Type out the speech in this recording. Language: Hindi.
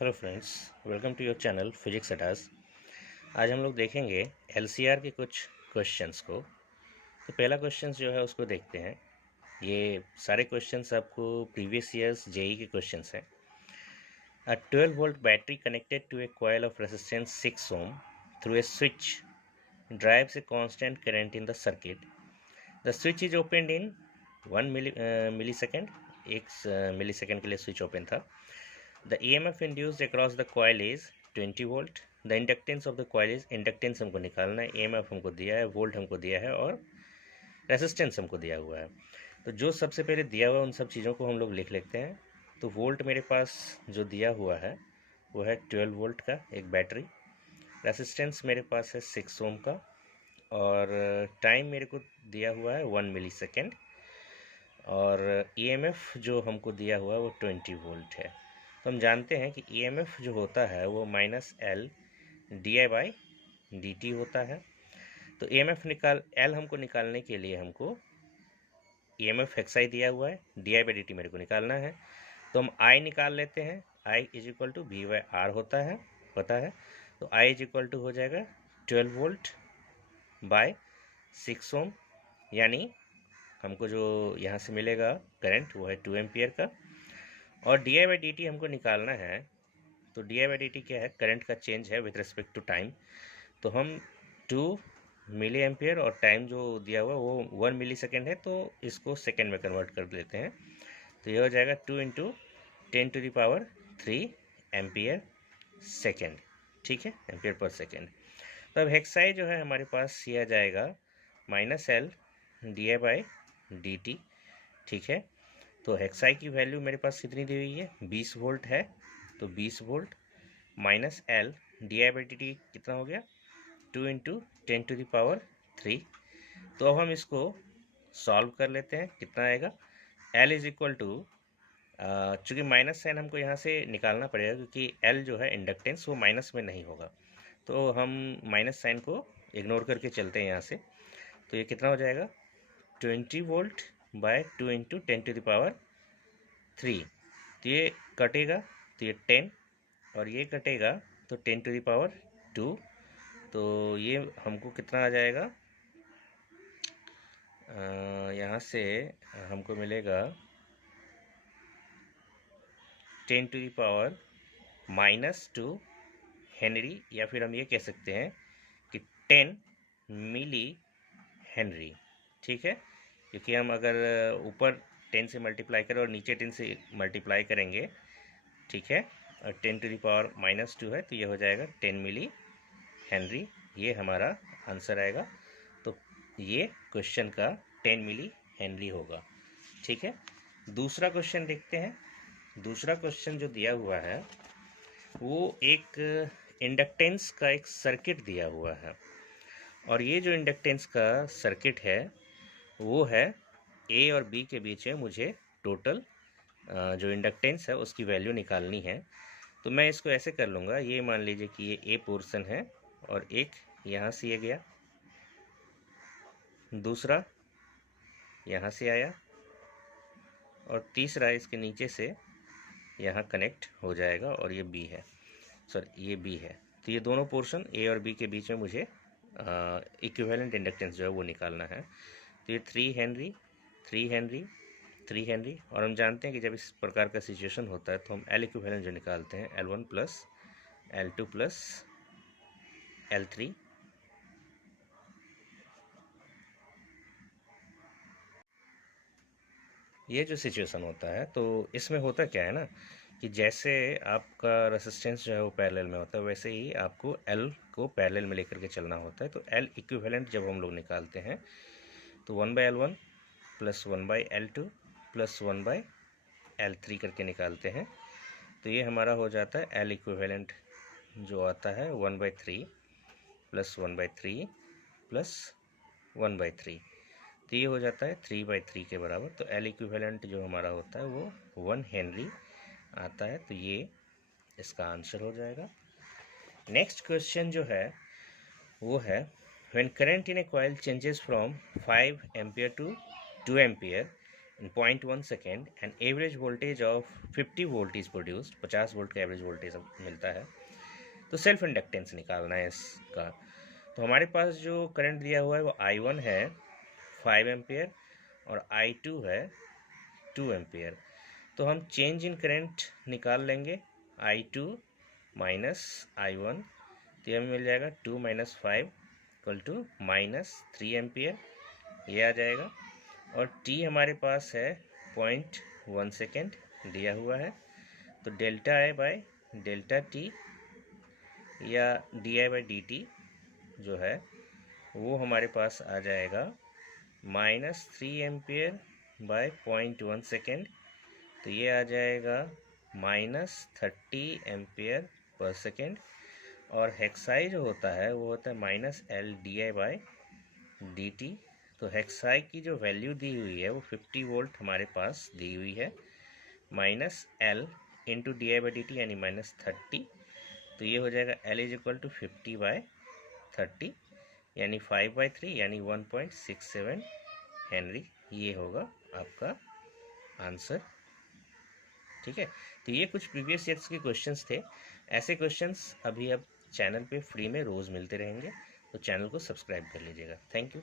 Hello friends, welcome to your channel physics अटाज। आज हम लोग देखेंगे एलसीआर के कुछ क्वेश्चंस को। तो पहला क्वेश्चन जो है उसको देखते हैं। ये सारे क्वेश्चंस आपको प्रीवियस ईयर्स जेई के क्वेश्चंस हैं। A 12 volt battery connected to a coil of resistance 6 ohm through a switch drives a constant current in the circuit. The switch is opened in 1 millisecond. एक मिली सेकेंड के लिए स्विच ओपन था। The EMF induced across the coil is 20 volt. The inductance of the coil is, inductance हमको निकालना है, EMF हमको दिया है, वोल्ट हमको दिया है और रेसिस्टेंस हमको दिया हुआ है। तो जो सबसे पहले दिया हुआ उन सब चीज़ों को हम लोग लिख लेते हैं। तो वोल्ट मेरे पास जो दिया हुआ है वो है 12 वोल्ट का एक बैटरी। रेसिस्टेंस मेरे पास है 6 ओम का और टाइम मेरे को दिया हुआ है 1 मिली सेकेंड और EMF जो हमको दिया हुआ है वो 20 वोल्ट है। तो हम जानते हैं कि EMF जो होता है वो -L di/dt होता है। तो EMF L हमको निकालने के लिए हमको EMF हेक्साई दिया हुआ है, di/dt मेरे को निकालना है। तो हम I निकाल लेते हैं। I = V/R होता है, पता है। तो I = हो जाएगा 12 वोल्ट बाय 6 ओम, यानी हमको जो यहाँ से मिलेगा करंट वो है 2 एम्पियर का। और di/dt हमको निकालना है। तो di/dt क्या है? करंट का चेंज है विथ रिस्पेक्ट टू टाइम। तो हम 2 मिली एम्पियर और टाइम जो दिया हुआ वो 1 मिली सेकेंड है, तो इसको सेकेंड में कन्वर्ट कर लेते हैं। तो ये हो जाएगा 2 × 10⁻³ एम्पियर सेकेंड। ठीक है, एम्पियर पर सेकेंड। तो अब हेक्साई जो है हमारे पास ये आ जाएगा -L di/dt। ठीक है, तो हेक्साई की वैल्यू मेरे पास कितनी दी हुई है? 20 वोल्ट है। तो 20 वोल्ट -L di/dt कितना हो गया? 2 × 10⁻³। तो अब हम इसको सॉल्व कर लेते हैं। कितना आएगा? L = चूँकि माइनस साइन हमको यहाँ से निकालना पड़ेगा क्योंकि L जो है इंडक्टेंस वो माइनस में नहीं होगा, तो हम माइनस साइन को इग्नोर करके चलते हैं यहाँ से। तो ये कितना हो जाएगा? 20 वोल्ट बाय 2 × 10⁻³। तो ये कटेगा तो ये 10 और ये कटेगा तो 10⁻²। तो ये हमको कितना आ जाएगा? यहाँ से हमको मिलेगा 10⁻⁻² हेनरी, या फिर हम ये कह सकते हैं कि 10 मिली हेनरी। ठीक है, क्योंकि हम अगर ऊपर 10 से मल्टीप्लाई करें और नीचे 10 से मल्टीप्लाई करेंगे, ठीक है, और 10⁻⁻² है तो ये हो जाएगा 10 मिली हेनरी। ये हमारा आंसर आएगा। तो ये क्वेश्चन का 10 मिली हेनरी होगा। ठीक है, दूसरा क्वेश्चन देखते हैं। दूसरा क्वेश्चन जो दिया हुआ है वो एक इंडक्टेंस का एक सर्किट दिया हुआ है और ये जो इंडक्टेंस का सर्किट है वो है A और B के बीच में। मुझे टोटल जो इंडक्टेंस है उसकी वैल्यू निकालनी है। तो मैं इसको ऐसे कर लूँगा, ये मान लीजिए कि ये A पोर्शन है और एक यहाँ से ये गया, दूसरा यहाँ से आया और तीसरा इसके नीचे से यहाँ कनेक्ट हो जाएगा और ये B है, सॉरी ये B है। तो ये दोनों पोर्शन A और B के बीच में मुझे इक्विवेलेंट इंडक्टेंस जो है वो निकालना है। तो ये 3 हेनरी 3 हेनरी 3 हेनरी, और हम जानते हैं कि जब इस प्रकार का सिचुएशन होता है तो हम L इक्विवेलेंट जो निकालते हैं L1 + L2 + L3। ये जो सिचुएशन होता है तो इसमें होता क्या है ना कि जैसे आपका रेसिस्टेंस जो है वो पैरेलल में होता है, वैसे ही आपको L को पैरेलल में लेकर के चलना होता है। तो L इक्विवेलेंट जब हम लोग निकालते हैं तो 1/L1 + 1/L2 + 1/L3 करके निकालते हैं। तो ये हमारा हो जाता है L इक्विवेलेंट जो आता है 1/3 + 1/3 + 1/3। तो ये हो जाता है 3/3 के बराबर। तो L इक्विवेलेंट जो हमारा होता है वो 1 हेनरी आता है। तो ये इसका आंसर हो जाएगा। नेक्स्ट क्वेश्चन जो है वो है when current in a coil changes from 5 ampere to 2 ampere in 0.1 second and average voltage of 50 volt is produced, 50 volt का एवरेज वोल्टेज मिलता है, तो सेल्फ इंडक्टेंस निकालना है इसका। तो हमारे पास जो करंट दिया हुआ है वो I1 है 5 एम्पियर और I2 है 2 एम्पियर। तो हम चेंज इन करंट निकाल लेंगे, I2 माइनस I1, तो हमें मिल जाएगा 2 माइनस 5 इक्वल टू -3 एम्पियर, ये आ जाएगा। और t हमारे पास है 0.1 सेकेंड दिया हुआ है, तो delta I by delta t या di/dt जो है वो हमारे पास आ जाएगा -3 एम्पियर बाय 0.1 सेकेंड, तो ये आ जाएगा -30 एम्पियर पर सेकेंड। और हेक्साई जो होता है वो होता है -L/di/dt। तो हेक्साई की जो वैल्यू दी हुई है वो 50 वोल्ट हमारे पास दी हुई है, -L इंटू di/dt यानी -30, तो ये हो जाएगा L इज इक्वल टू 50/30 यानी 5/3 यानी 1.67 हेनरी, ये होगा आपका आंसर। ठीक है, तो ये कुछ प्रीवियस ईयर्स के क्वेश्चंस थे। ऐसे क्वेश्चंस अभी अब चैनल पे फ्री में रोज़ मिलते रहेंगे, तो चैनल को सब्सक्राइब कर लीजिएगा। Thank you.